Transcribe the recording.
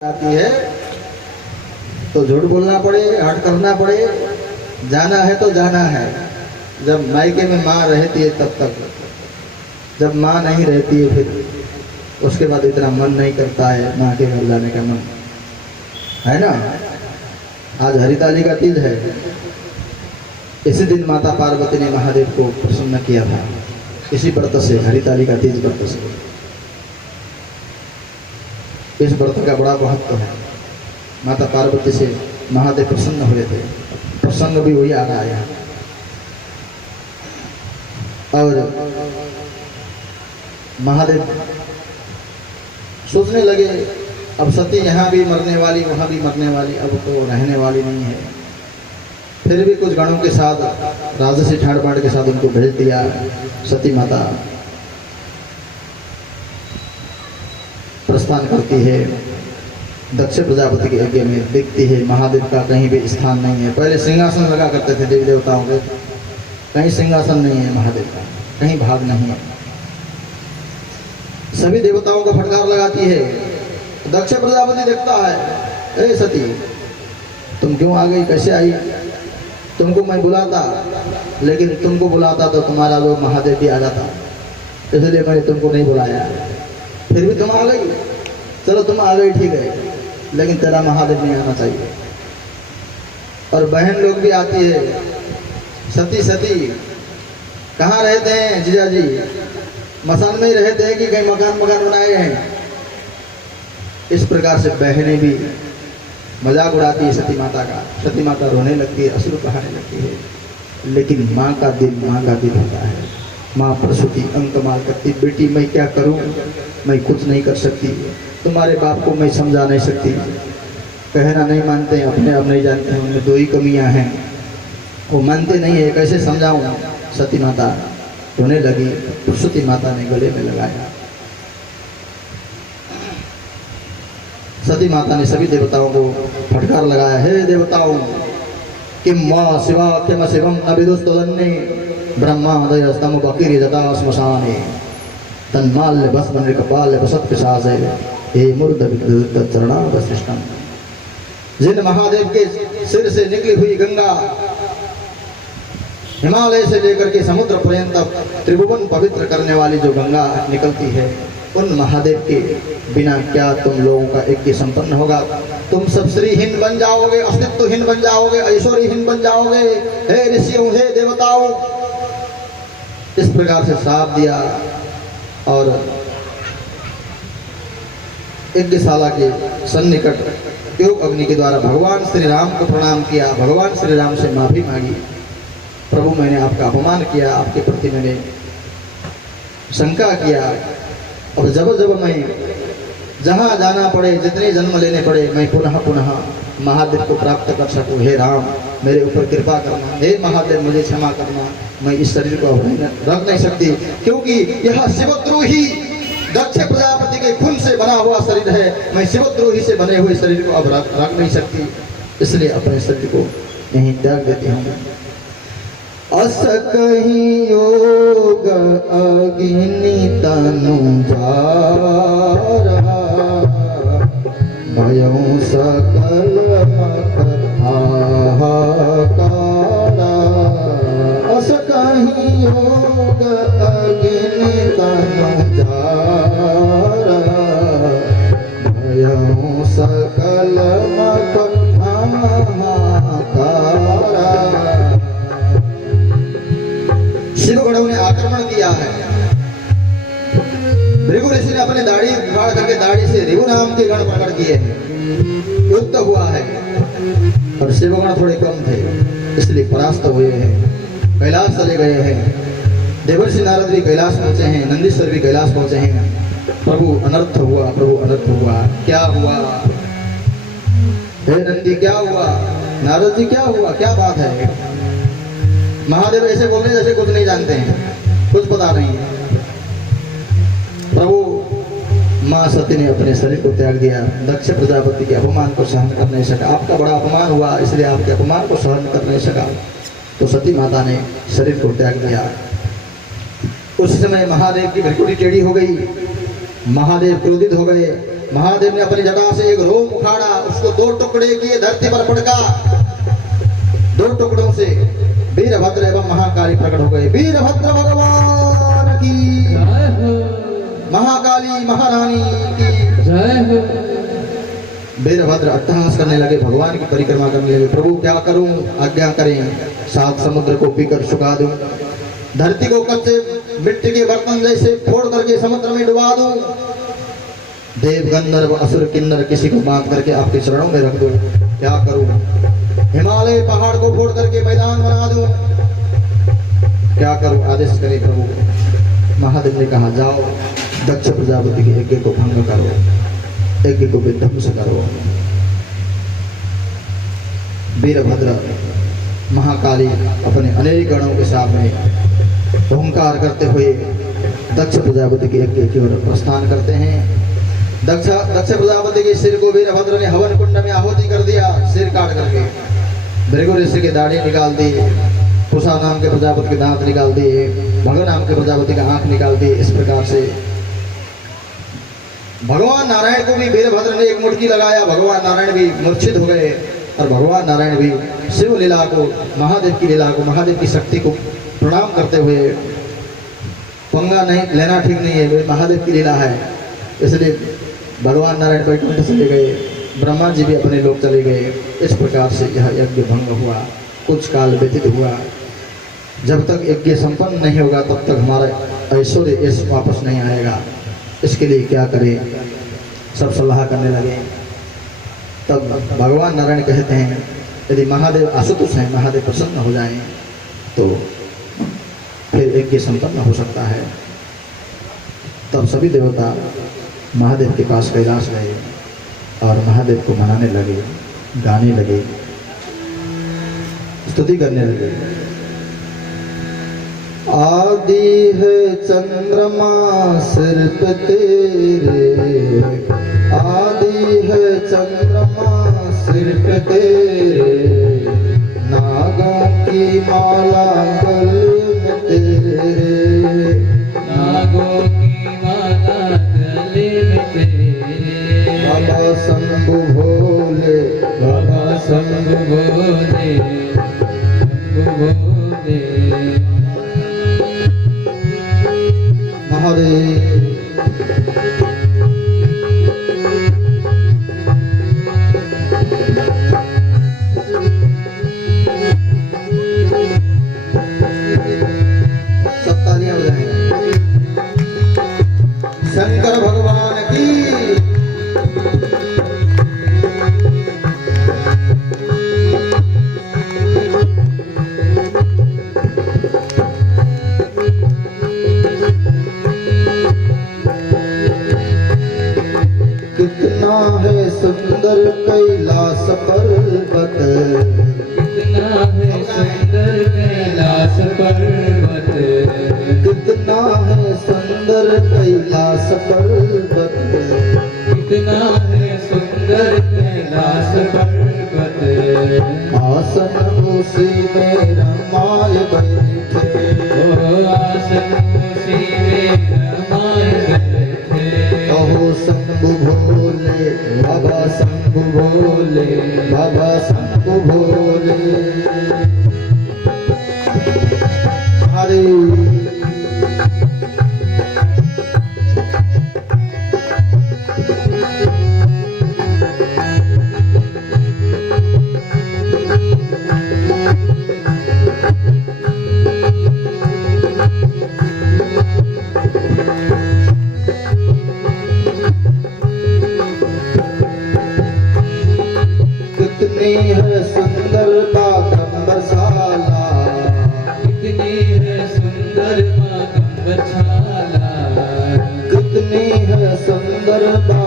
आती है तो झूठ बोलना पड़े, हट करना पड़े, जाना है तो जाना है। जब मायके में माँ रहती है तब तक, जब माँ नहीं रहती है फिर उसके बाद इतना मन नहीं करता है माँ के घर जाने का मन, है ना। आज हरिताली का तीज है। इसी दिन माता पार्वती ने महादेव को प्रसन्न किया था, इसी व्रत से, हरिताली का तीज व्रत से। इस व्रत का बड़ा महत्व है। माता पार्वती से महादेव प्रसन्न हुए थे, प्रसन्न भी वही आ रहा है। और महादेव सोचने लगे अब सती यहाँ भी मरने वाली, वहाँ भी मरने वाली, अब तो रहने वाली नहीं है। फिर भी कुछ गणों के साथ, राजसी ठाड़ बाड़ के साथ उनको भेज दिया। सती माता प्रस्थान करती है, दक्ष प्रजापति के यज्ञ में देखती है महादेव का कहीं भी स्थान नहीं है। पहले सिंहासन लगा करते थे देवी देवताओं के, कहीं सिंहासन नहीं है महादेव का, कहीं भाग नहीं है। सभी देवताओं को फटकार लगाती है। दक्ष प्रजापति देखता है, ए सती तुम क्यों आ गई, कैसे आई? तुमको मैं बुलाता, लेकिन तुमको बुलाता तो तुम्हारा लोग महादेव भी आ जाता, इसलिए मैंने तुमको नहीं बुलाया। फिर भी तुम आ गई, चलो तुम आ गई ठीक है, लेकिन तेरा महादेव नहीं आना चाहिए। और बहन लोग भी आती है, सती सती कहाँ रहते हैं जीजा जी? मसान में ही रहते हैं कि कहीं मकान बनाए हैं? इस प्रकार से बहनें भी मजाक उड़ाती है सती माता का। सती माता रोने लगती है, अश्रु बहाने लगती है। लेकिन माँ का दिल होता है। माँ प्रसूति अंकमाल करती, बेटी मैं क्या करूं, मैं कुछ नहीं कर सकती, तुम्हारे बाप को मैं समझा नहीं सकती, कहना नहीं मानते हैं, अपने आप नहीं जानते हैं, उनमें दो ही कमियां हैं, वो मानते नहीं है, कैसे समझाऊं? सती माता रोने लगी। प्रसूति माता ने गले में लगाया। सती माता ने सभी देवताओं को फटकार लगाया, हे देवताओं, किम मां शिवा किम शिवम न विदुस्तुदन्ने ब्रह्मादय स्तम बकीर जता श्मशाने तन्माल्य भस्म नृकपाल्य वसत पिशाचे हे मूर्ध विद्युत चरणावशिष्टम। जिन महादेव के सिर से निकली हुई गंगा हिमालय से लेकर के समुद्र पर्यंत त्रिभुवन पवित्र करने वाली जो गंगा निकलती है, उन महादेव के बिना क्या तुम लोगों का यज्ञ संपन्न होगा? तुम सब श्रीहीन बन जाओगे, अस्तित्वहीन बन जाओगे, ऐश्वर्यहीन बन जाओगे। हे ऋषियों, हे देवताओं, इस प्रकार से श्राप दिया। और यज्ञशाला के सन्निकट योग अग्नि के द्वारा भगवान श्री राम को प्रणाम किया। भगवान श्री राम से माफी मांगी, प्रभु मैंने आपका अपमान किया, आपके प्रति मैंने शंका किया, और जब मैं जहाँ जाना पड़े, जितने जन्म लेने पड़े, मैं पुनः पुनः महादेव को प्राप्त कर सकूं। हे राम, मेरे ऊपर कृपा करना, हे महादेव मुझे क्षमा करना, मैं इस शरीर को रख नहीं सकती, क्योंकि यह शिवद्रोही दक्ष प्रजापति के खून से बना हुआ शरीर है। मैं शिवद्रोही से बने हुए शरीर को अब रख नहीं सकती, इसलिए अपने शरीर को यहीं त्याग देती हूँ। अस कहीं योग अग्नि तनु जारा भयं सकल मख हाहाकारा। अस कहीं योग अग्नि तनु जारा भयं सकल मख हाहाकारा। शिवगणों ने आक्रमण किया है। भृगु ऋषि ने अपने दाढ़ी उखाड़ करके दाढ़ी से ऋगु नाम के गण प्रकट किए हैं, युद्ध हुआ है। और शिवगण थोड़े कम थे, इसलिए परास्त हुए हैं, कैलाश चले गए हैं। देवर्षि नारद भी कैलाश पहुंचे हैं, नंदीश्वर भी कैलाश पहुंचे हैं। प्रभु अनर्थ हुआ, प्रभु अनर्थ हुआ। क्या हुआ? हे नंदी क्या हुआ? नारद जी क्या हुआ? क्या बात है? महादेव ऐसे बोल रहे जैसे कुछ नहीं जानते हैं, कुछ पता नहीं है। प्रभु मां सती ने अपने शरीर को त्याग दिया, दक्ष प्रजापति के अपमान को सहन कर नहीं सका। आपका बड़ा अपमान हुआ, इसलिए आपके अपमान को सहन कर नहीं सका, तो सती माता ने शरीर को त्याग दिया। उस समय महादेव की भ्रिकुटी टेढ़ी हो गई, महादेव क्रोधित हो गए। महादेव ने अपनी जटा से एक रोम उखाड़ा, उसको 2 टुकड़े किए, धरती पर पटका। 2 टुकड़ों से वीरभद्र एवं महाकाली प्रकट हो गए। वीरभद्र भगवान की जय हो, महाकाली महारानी की जय हो। वीरभद्र अट्टहास करने लगे, भगवान की परिक्रमा करने लगे। प्रभु क्या करूं, आज्ञा करें। 7 समुद्र को पीकर सुखा दूं, धरती को कच्चे मिट्टी के बर्तन जैसे फोड़ करके समुद्र में डुबा दूं, देव गंधर्व असुर किन्नर किसी को बांध करके आपके चरणों में रख दूं। क्या करूं, हिमालय पहाड़ को फोड़ करके मैदान बना दूं, क्या करूं, आदेश करे प्रभु। महादेव ने कहा, जाओ दक्ष प्रजापति के यज्ञ को भंग करो, यज्ञ को विध्वंस करो। वीरभद्र महाकाली अपने अनेक गणों के सामने हुंकार करते हुए दक्ष प्रजापति के यज्ञ की ओर प्रस्थान करते हैं। दक्ष प्रजापति के सिर को वीरभद्र ने हवन कुंड में आहुति कर दिया, सिर काट करके। भृगु ऋषि की दाढ़ी निकाल दी, कुशा नाम के प्रजापति के दांत निकाल दिए, भग नाम के प्रजापति का आंख निकाल दी। इस प्रकार से भगवान नारायण को भी वीरभद्र ने एक मुट्ठी लगाया, भगवान नारायण भी मूर्छित हो गए। और भगवान नारायण भी शिव लीला को, महादेव की लीला को, महादेव की शक्ति को प्रणाम करते हुए, पंगा नहीं लेना ठीक नहीं है, वे महादेव की लीला है, इसलिए भगवान नारायण बैकुंठ चले गए, ब्रह्मा जी भी अपने लोग चले गए। इस प्रकार से यह यज्ञ भंग हुआ। कुछ काल व्यतीत हुआ। जब तक यज्ञ संपन्न नहीं होगा तब तक हमारा ऐश्वर्य यश वापस नहीं आएगा। इसके लिए क्या करें, सब सलाह करने लगे। तब भगवान नारायण कहते हैं, यदि महादेव आशुतोष हैं, महादेव प्रसन्न हो जाएं तो फिर यज्ञ संपन्न हो सकता है। तब सभी देवता महादेव के पास कैलाश गए और महादेव को मनाने लगे, गाने लगे, स्तुति करने लगे। आदि है चंद्रमा सिर पे तेरे, आदि है चंद्रमा सिर पे तेरे, नागों की माला गले में तेरे, नागों की माला गले में तेरे। बाबा शंभु भोले, बाबा शंभु भोले, शंभु भोले। महादेव। सब तालियां बजाएं। शंकर भगवान की। कितना है सुंदर कैलाश पर्वत, कितना है सुंदर कैलाश पर्वत, कितना है सुंदर कैलाश पर्वत, कितना है सुंदर कैलाश पर्वत। आसन उसी में रमाए बैठे, ओ आसन उसी में रमाए बैठे। कहो शंभु भोले, बाबा शंभु भोले, बाबा शंभु भोले। हरे कितनी है सुंदरता ब्रह्मशाला, कितनी है